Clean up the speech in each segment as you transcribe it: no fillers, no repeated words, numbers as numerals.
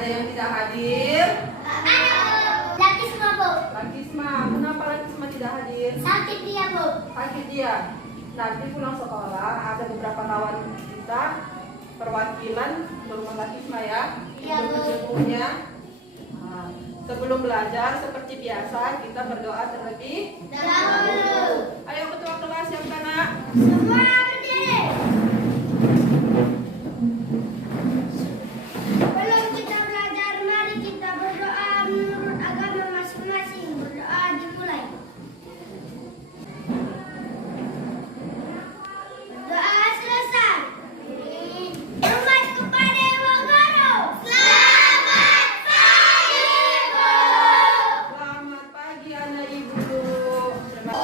Ada yang tidak hadir? Lakisma, Bu. Lakisma, kenapa Lakisma tidak hadir? Sakit dia, Bu. Sakit dia. Nanti pulang sekolah ada beberapa kawan kita perwakilan ke rumah Lakisma ya. Iya, Bu. Menjemputnya. Nah, sebelum belajar seperti biasa kita berdoa terlebih Dahulu. Ayo ketua kelas siapkan nak. Semua berdiri. Sebelum kita belajar, mari kita berdoa menurut agama masing-masing. Berdoa dimulai. Doa selesai. Hormat kepada Ibu Guru. Selamat pagi, Bu. Selamat pagi anak ibu. Terima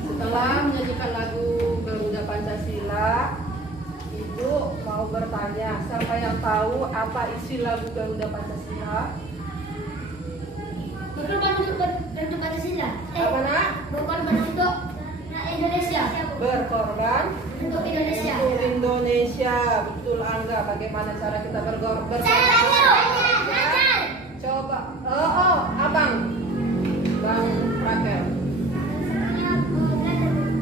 Setelah menyanyikan lagu Garuda Pancasila, Ibu mau bertanya, siapa yang tahu apa isi lagu Garuda Pancasila? Berkorban untuk Pancasila. Apa nak? Berkorban untuk Indonesia. Berkorban Untuk Indonesia. untuk Indonesia. Betul Angga, bagaimana cara kita berkorban? Coba, abang, Bang Rakel.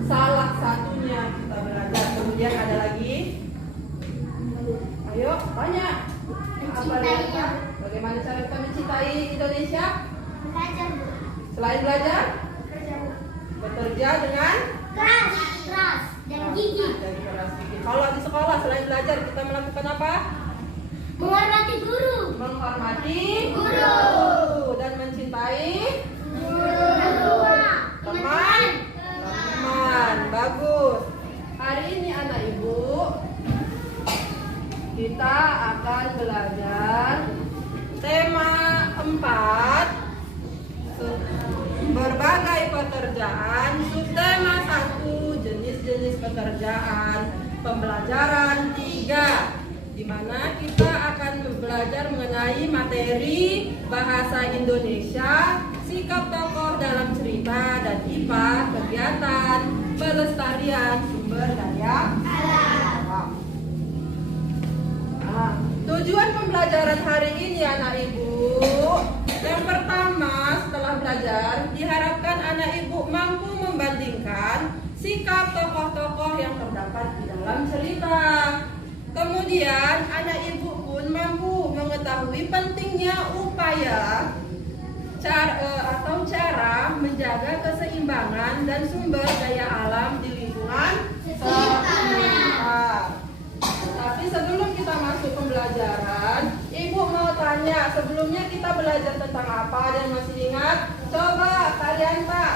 Salah satunya kita belajar. Kemudian ada lagi. Ayo, tanya. Apa Mencintainya. Bagaimana cara kita mencintai Indonesia? Belajar, Bu. Selain belajar, Bekerja, Bu. bekerja dengan Keras dan gigih. dan keras gigi. Kalau di sekolah selain belajar kita melakukan apa? Menghormati guru. Menghormati Guru. dan mencintai Guru. teman. Teman, bagus. Hari ini anak ibu kita akan belajar tema 4 berbagai pekerjaan, subtema 1 jenis-jenis pekerjaan, pembelajaran 3 di mana kita akan belajar mengenai materi bahasa Indonesia, sikap tokoh dalam cerita dan IPA, kegiatan pelestarian sumber daya alam. Nah, tujuan pembelajaran hari ini anak ibu, yang pertama setelah belajar diharapkan anak ibu mampu membandingkan sikap tokoh-tokoh yang terdapat di dalam cerita. Kemudian anak ibu pun mampu mengetahui pentingnya upaya cara menjaga keseimbangan dan sumber daya alam di lingkungan sekitar. Tapi sebelum kita masuk pembelajaran, ibu mau tanya, sebelumnya kita belajar tentang apa dan masih ingat? Coba kalian Pak.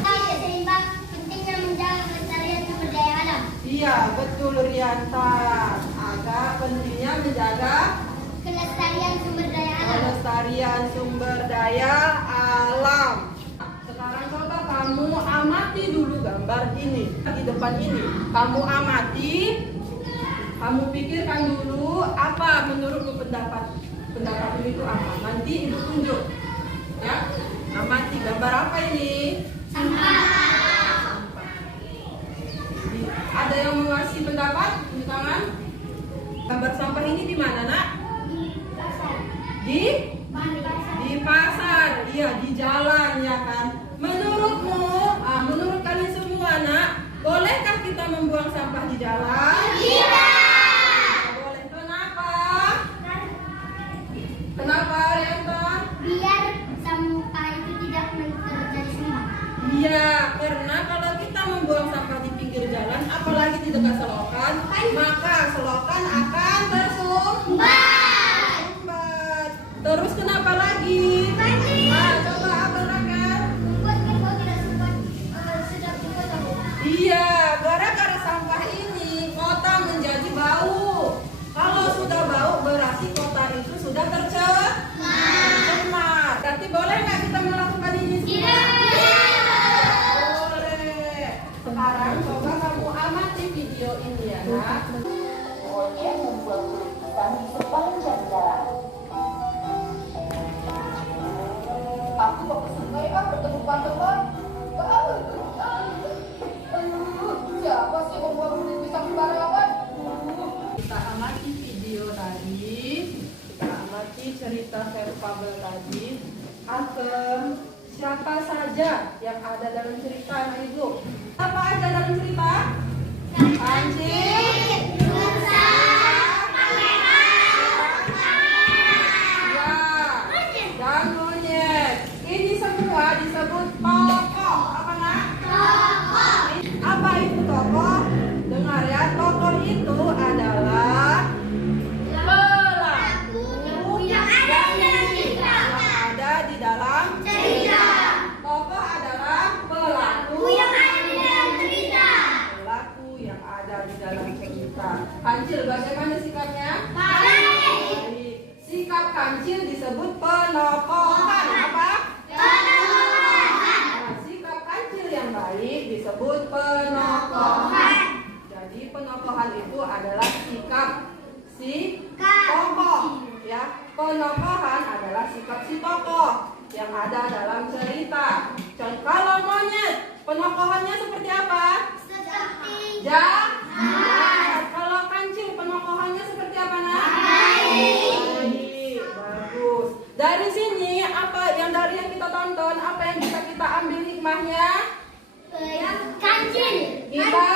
Saya seimbang pentingnya menjaga kelestarian sumber daya alam. Iya, betul Rianta. Agak pentingnya menjaga Kelestarian sumber daya alam. pelestarian sumber daya alam. Sekarang coba kamu amati dulu gambar ini di depan ini. Kamu amati, kamu pikirkan dulu apa menurutmu pendapat itu apa? Nanti ibu tunjuk. Ya, amati gambar apa ini? Sampah. Ada yang mau ngasih pendapat? Tunjuk tangan. Gambar sampah ini di mana nak? Di Di pasar, iya di jalan ya kan. Menurutmu, menurut kalian semua nak, bolehkah kita membuang sampah di jalan? Tidak. Boleh. Kenapa? Kenapa Rianta? Biar sampah itu tidak terjadi sampah. Iya, karena kalau kita membuang sampah di pinggir jalan, apalagi di dekat selokan, maka selokan akan tersumbat. Terus kenapa lagi? Coba apa Rakan? Membuat kita tidak sempat sedap di kota, Bu. Iya, gara-gara sampah ini kota menjadi bau. Kalau sudah bau berarti kota itu sudah tercemar. Berarti boleh nggak kita melakukan ini semua? Tidak. Boleh. Sekarang coba kamu amati video ini ya nak. Monyet membuang lukisan di sepanjang jalan. Aku mau ke sungai bertemu teman. Siapa sih membuang lukisan sembarangan? Kita amati video tadi, kita amati cerita Fabel tadi. Siapa saja yang ada dalam cerita anak ibu? Apa aja dalam cerita? Kancil, dan monyet. Ini semua disebut tokoh. Apa nak? Tokoh. Apa itu tokoh? Dengar ya, tokoh itu adalah pelaku yang ada di dalam cerita. Tokoh adalah pelaku yang ada di dalam cerita. Pelaku yang ada di dalam cerita. Kancil, bagaimana sikapnya? Baik. Sikap kancil disebut penokohan. Apa? Penokohan. Nah, sikap kancil yang baik disebut penokohan. Jadi penokohan itu adalah sikap si tokoh, ya. Penokohan adalah sikap si tokoh yang ada dalam cerita. Contoh, kalau monyet, penokohannya seperti apa? Jahat. Kalau kancil, penokohannya seperti apa nak? Baik, bagus. Dari sini apa yang kita tonton, apa yang bisa kita ambil hikmahnya? Kancil. Kita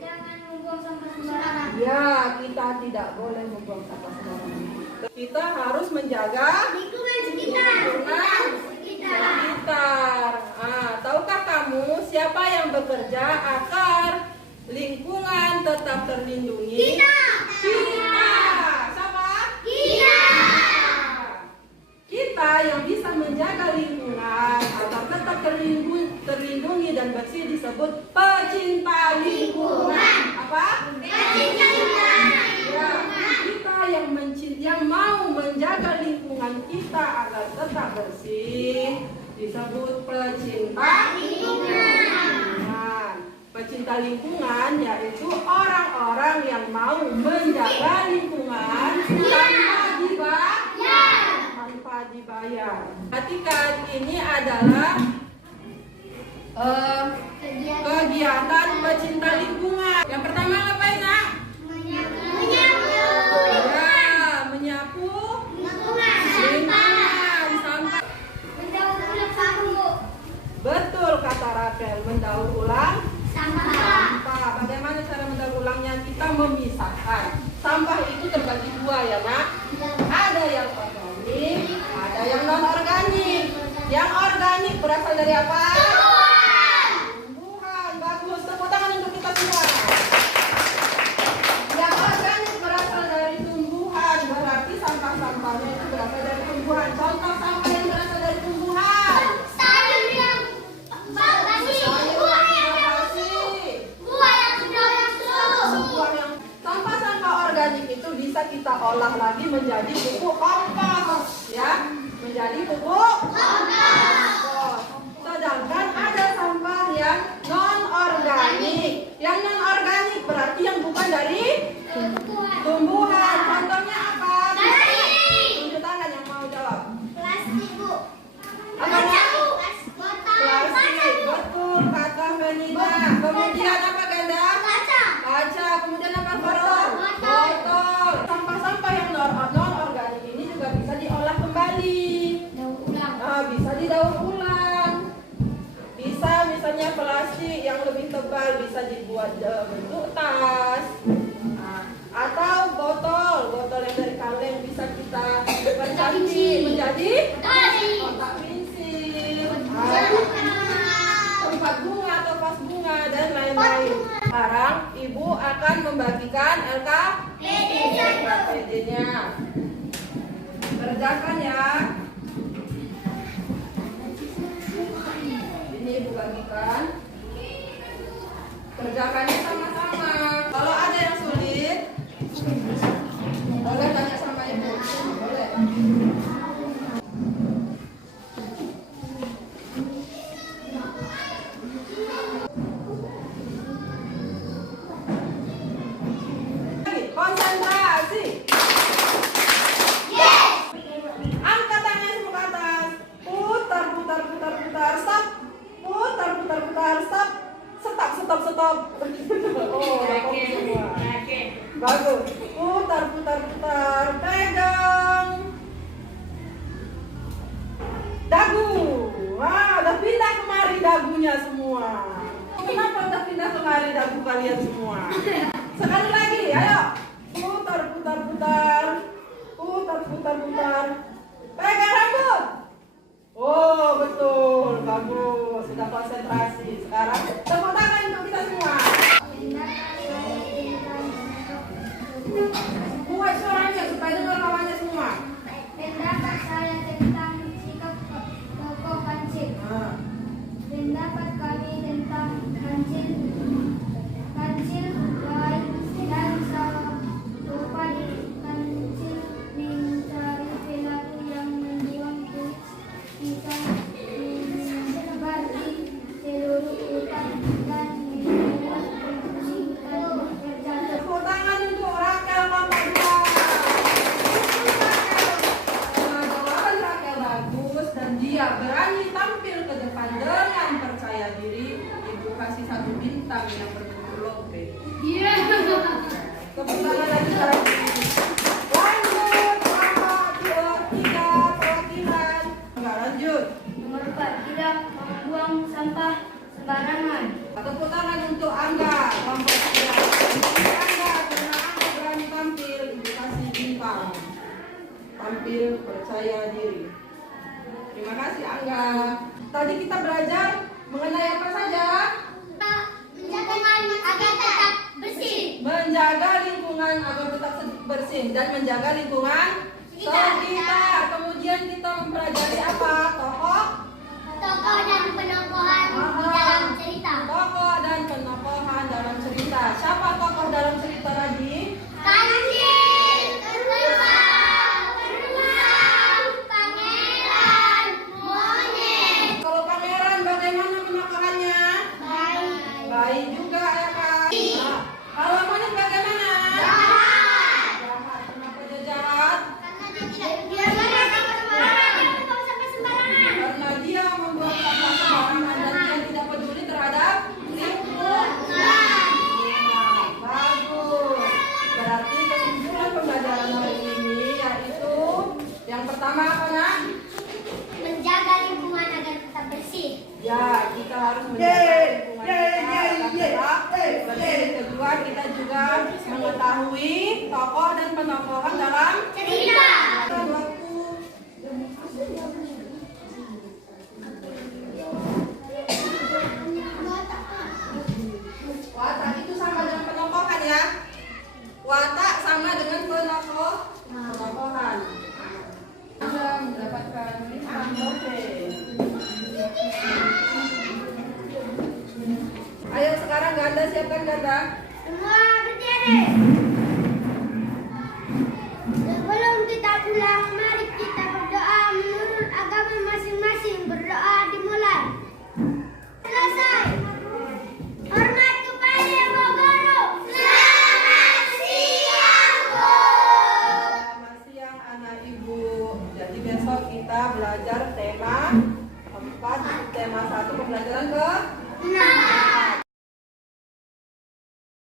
Jangan membuang sampah sembarangan. ya, kita tidak boleh membuang sampah sembarangan. Kita harus menjaga Lingkungan sekitar. lingkungan sekitar. Tahukah kamu siapa yang bekerja agar lingkungan tetap terlindungi? Kita. Siapa? Kita. Kita yang bisa menjaga lingkungan agar tetap terlindungi dan bersih disebut pecinta lingkungan. Apa? Pecinta lingkungan. Ya, kita yang mau menjaga lingkungan kita agar tetap bersih disebut pecinta lingkungan. Pecinta lingkungan yaitu orang-orang yang mau menjaga lingkungan tanpa dibayar. Perhatikan, ini adalah kegiatan pecinta lingkungan. Yang pertama ngapain nak? Ya, menyapu lingkungan, sampah. Betul kata Rakel, mendaur ulang sampah. Bagaimana cara mendaur ulangnya? Kita memisahkan. Sampah itu terbagi dua ya nak. Ada yang organik, ada yang non organik. Yang organik berasal dari apa? Tumbuhan. Bagus, tepuk tangan untuk kita semua. Yang organik berasal dari tumbuhan, berarti sampah-sampahnya itu berasal dari tumbuhan. Contoh sampah yang berasal dari tumbuhan. Sampah-sampah organik itu bisa kita olah lagi menjadi pupuk kompos, ya, menjadi pupuk kompos. Sedangkan ada sampah yang non organik. Yang non organik berarti yang bukan dari tumbuhan. Contohnya apa? Tunjuk tangan yang mau jawab. Plastik, betul kata Felina. Kemudian apa Ganda? Kaca. Kemudian apa Farol? Botol. Sampah-sampah yang non organik ini juga bisa diolah kembali. Bisa didaur ulang. Bisa misalnya plastik yang lebih tebal bisa dibuat bentuk tas. Atau botol yang dari kaleng bisa kita percantik menjadi kotak pensil. Tempat bunga atau vas bunga dan lain-lain. Sekarang ibu akan membagikan LKPD-nya. Kerjakan ya. Ini ibu bagikan. Kerjakannya sama-sama. Kalau ada yang sulit, boleh tanya sama ibu. Boleh. Oh, udah kopi semua. Bagus. Putar, putar, putar. Pegang. Dagu. Wah, udah pindah kemari dagunya semua. Kenapa udah pindah kemari dagu kalian semua? Sekali lagi, ayo. Putar, putar, putar. Putar, putar, putar. Pegang rambut. Oh, betul. Bagus. Sudah konsentrasi. Sekarang tepuk tangan untuk kita semua. Buat suaranya supaya dengar kawannya semua. Pendapat saya tentang sikap tokoh kancil. Pendapat kami tentang kancil baik dan sopan. Kancil mencari perilaku yang membuang kulit kita menyebar di seluruh hutan dan membuat kesulitan berjalan. Tepuk tangan untuk Rakel Mama Dua. Jawaban Rakel bagus dan dia berani tampil ke depan dengan percaya diri. Ibu kasih 1 bintang yang berbentuk lope. Tepuk tangan lagi. Lanjut, Mama 2, 3, perwakilan. Enggak lanjut. Nomor 4, tidak membuang sampah sembarangan. Tepuk tangan untuk Angga, kelompok 3. Angga, karena Angga berani tampil, ibu kasih bintang. Tampil percaya diri. Terima kasih Angga. Tadi kita belajar mengenai apa saja? Menjaga agar tetap bersih. Menjaga lingkungan agar tetap bersih dan menjaga lingkungan sekitar. Kemudian kita mempelajari apa? Tokoh Tokoh dan penokohan di dalam cerita. Tokoh dan penokohan dalam cerita. Siapa tokoh dalam cerita tadi? Kancil, beruang, pangeran, monyet. Kalau pangeran bagaimana penokohannya? Baik. Baik juga ya kan? Nah, kalau monyet bagaimana? Jahat. Jahat. Kenapa dia jahat? Karena dia membuang sampah sembarangan dan dia tidak peduli terhadap lingkungan. Bagus. Berarti kesimpulan pembelajaran hari ini yaitu yang pertama apa nak? Menjaga lingkungan agar tetap bersih. Ya, kita harus menjaga lingkungan kita agar tetap bersih. Kedua, kita juga mengetahui tokoh dan penokohan dalam Cerita. Watak itu sama dengan penokohan ya. Watak sama dengan penokohan. Anda mendapatkan bintang lope. Ayo sekarang Ganda siapkan Ganda. Semua berdiri. Sebelum kita pulang, mari kita berdoa menurut agama masing-masing. Berdoa dimulai. Selesai. Hormat kepada Ibu Guru. Selamat siang, Bu. Selamat siang anak ibu. Jadi besok kita belajar tema 4, tema 1 pembelajaran ke Nah.